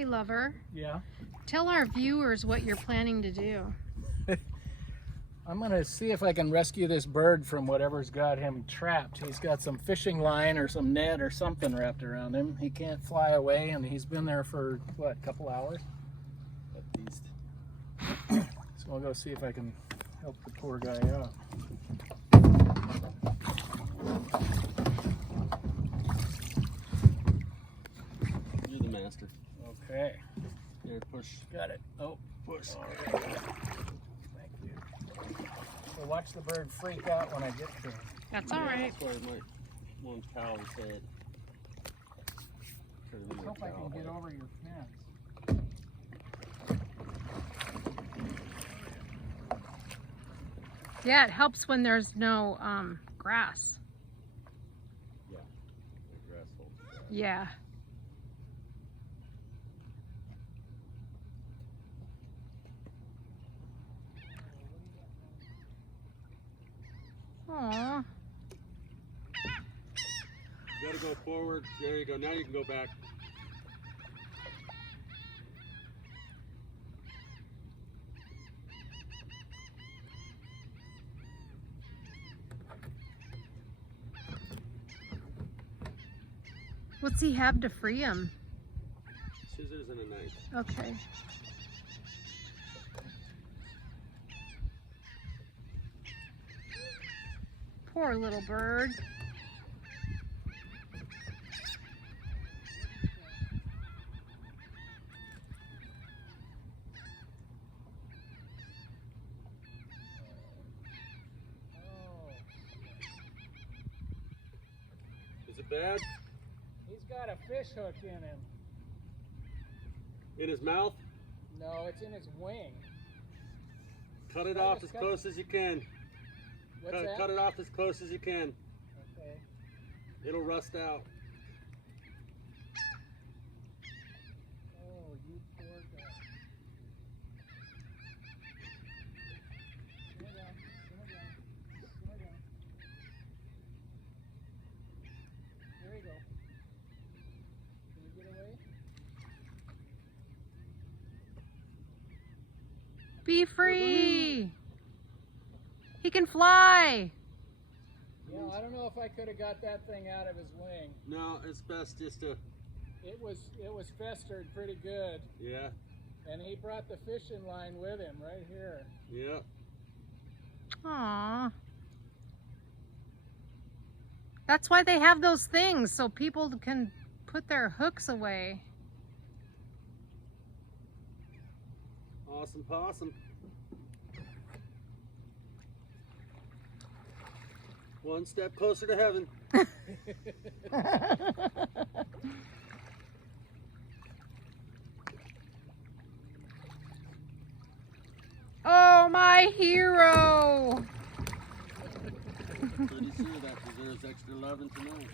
Hey, Lover. Yeah? Tell our viewers what you're planning to do. I'm going to see if I can rescue this bird from whatever's got him trapped. He's got some fishing line or some net or something wrapped around him. He can't fly away, and he's been there for, what, a couple hours? At least. So I'll go see if I can help the poor guy out. You're the master. Okay. Here, push. Got it. Oh, push. Thank you. So watch the bird freak out when I get to him. That's all right. That's why it might want to cow his head. I hope I can get over your fence. Yeah, it helps when there's no grass. Yeah. The grass holds it back. Yeah. Aww. You gotta go forward. There you go. Now you can go back. What's he have to free him? Scissors and a knife. Okay. Poor little bird. Is it bad? He's got a fish hook in him. In his mouth? No, it's in his wing. Cut it off as close as you can. What's that? Cut it off as close as you can. Okay. It'll rust out. Oh, you poor guy. Simmer down, simmer down, simmer down. There you go. Can you get away? Be free. He can fly. Yeah, I don't know if I could have got that thing out of his wing. No, it's best just to... It was festered pretty good, Yeah, and he brought the fishing line with him right here. yeah. Aww. That's why they have those things, so people can put their hooks away. Awesome possum. One step closer to heaven. Oh, my hero! Pretty sure that deserves extra loving tonight.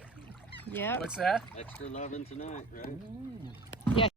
Yep. What's that? Extra loving tonight, right? Ooh.